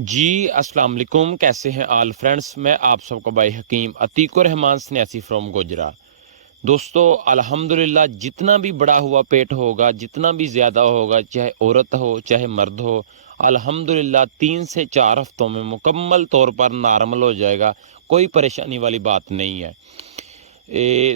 جی السلام علیکم، کیسے ہیں آل فرینڈس؟ میں آپ سب کا بھائی حکیم عتیق الرحمان سنیاسی فرام گوجرا۔ دوستو الحمدللہ جتنا بھی بڑا ہوا پیٹ ہوگا، جتنا بھی زیادہ ہوگا، چاہے عورت ہو چاہے مرد ہو، الحمدللہ 3 سے 4 ہفتوں میں مکمل طور پر نارمل ہو جائے گا، کوئی پریشانی والی بات نہیں ہے۔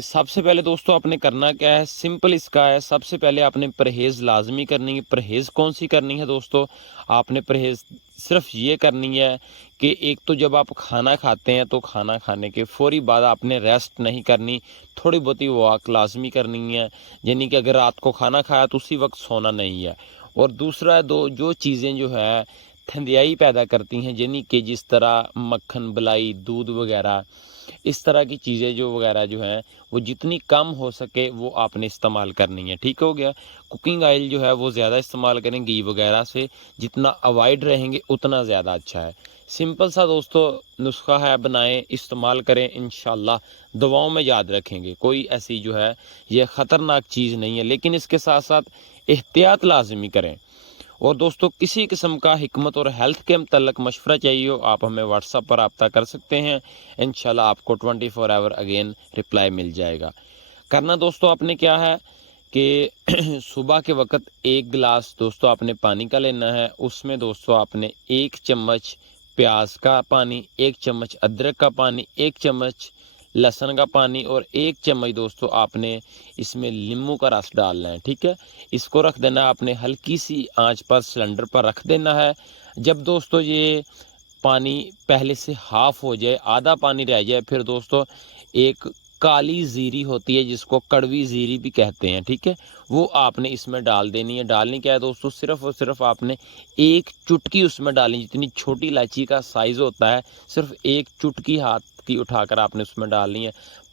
سب سے پہلے دوستو آپ نے کرنا کیا ہے؟ سمپل اس کا ہے، سب سے پہلے آپ نے پرہیز لازمی کرنی ہے۔ پرہیز کون سی کرنی ہے دوستو؟ آپ نے پرہیز صرف یہ کرنی ہے کہ ایک تو جب آپ کھانا کھاتے ہیں تو کھانا کھانے کے فوری بعد آپ نے ریسٹ نہیں کرنی، تھوڑی بہت ہی واک لازمی کرنی ہے، یعنی کہ اگر رات کو کھانا کھایا تو اسی وقت سونا نہیں ہے۔ اور دوسرا جو چیزیں جو ہے تھندیائی پیدا کرتی ہیں، یعنی کہ جس طرح مکھن، بلائی، دودھ وغیرہ، اس طرح کی چیزیں جو وغیرہ جو ہیں وہ جتنی کم ہو سکے وہ آپ نے استعمال کرنی ہے، ٹھیک ہو گیا۔ کوکنگ آئل جو ہے وہ زیادہ استعمال کریں، گھی وغیرہ سے جتنا اوائڈ رہیں گے اتنا زیادہ اچھا ہے۔ سمپل سا دوستو نسخہ ہے، بنائیں، استعمال کریں، انشاءاللہ دعاؤں میں یاد رکھیں گے۔ کوئی ایسی جو ہے یہ خطرناک چیز نہیں ہے، لیکن اس کے ساتھ ساتھ احتیاط لازمی کریں۔ اور دوستو کسی قسم کا حکمت اور ہیلتھ کے متعلق مشورہ چاہیے ہو، آپ ہمیں واٹس ایپ پر رابطہ کر سکتے ہیں، انشاءاللہ آپ کو 24 آور اگین رپلائی مل جائے گا۔ کرنا دوستو آپ نے کیا ہے کہ صبح کے وقت 1 گلاس دوستو آپ نے پانی کا لینا ہے، اس میں دوستو آپ نے 1 چمچ پیاز کا پانی، 1 چمچ ادرک کا پانی، 1 چمچ لہسن کا پانی اور 1 چمچ دوستو آپ نے اس میں لیموں کا رس ڈالنا ہے، ٹھیک ہے۔ اس کو رکھ دینا ہے آپ نے ہلکی سی آنچ پر، سلنڈر پر رکھ دینا ہے۔ جب دوستو یہ پانی پہلے سے ہاف ہو جائے، آدھا پانی رہ جائے، پھر دوستو ایک کالی زیری ہوتی ہے جس کو کڑوی زیری بھی کہتے ہیں، ٹھیک ہے، وہ آپ نے اس میں ڈال دینی ہے۔ ڈالنی کیا ہے دوستو؟ صرف اور صرف آپ نے 1 چٹکی اس میں ڈالنی، جتنی چھوٹی الائچی کا سائز ہوتا ہے، صرف 1 چٹکی ہاتھ کی اٹھا کر آپ نے اس میں ڈالنی ہے۔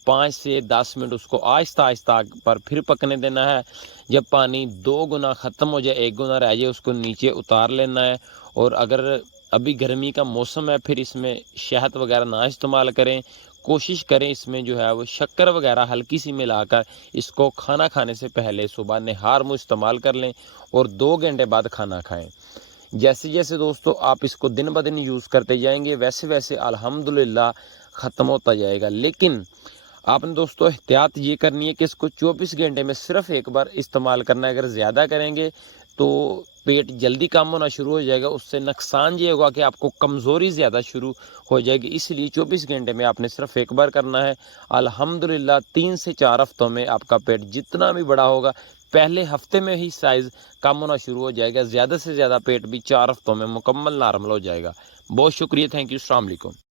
5 سے 10 منٹ اس کو آہستہ آہستہ پر پھر پکنے دینا ہے۔ جب پانی 2 گنا ختم ہو جائے، 1 گنا رہ جائے، اس کو نیچے اتار لینا ہے۔ اور اگر ابھی گرمی کا موسم ہے پھر اس میں شہد وغیرہ نہ استعمال کریں، کوشش کریں اس میں جو ہے وہ شکر وغیرہ ہلکی سی ملا کر اس کو کھانا کھانے سے پہلے صبح نہار منہ استعمال کر لیں اور 2 گھنٹے بعد کھانا کھائیں۔ جیسے جیسے دوستو آپ اس کو دن بدن یوز کرتے جائیں گے ویسے ویسے الحمدللہ ختم ہوتا جائے گا، لیکن آپ نے دوستو احتیاط یہ کرنی ہے کہ اس کو 24 گھنٹے میں صرف ایک بار استعمال کرنا ہے۔ اگر زیادہ کریں گے تو پیٹ جلدی کام ہونا شروع ہو جائے گا، اس سے نقصان یہ ہوگا کہ آپ کو کمزوری زیادہ شروع ہو جائے گی، اس لیے 24 گھنٹے میں آپ نے صرف ایک بار کرنا ہے۔ الحمدللہ 3 سے 4 ہفتوں میں آپ کا پیٹ جتنا بھی بڑا ہوگا، پہلے ہفتے میں ہی سائز کم ہونا شروع ہو جائے گا، زیادہ سے زیادہ پیٹ بھی 4 ہفتوں میں مکمل نارمل ہو جائے گا۔ بہت شکریہ، تھینک یو، السلام علیکم۔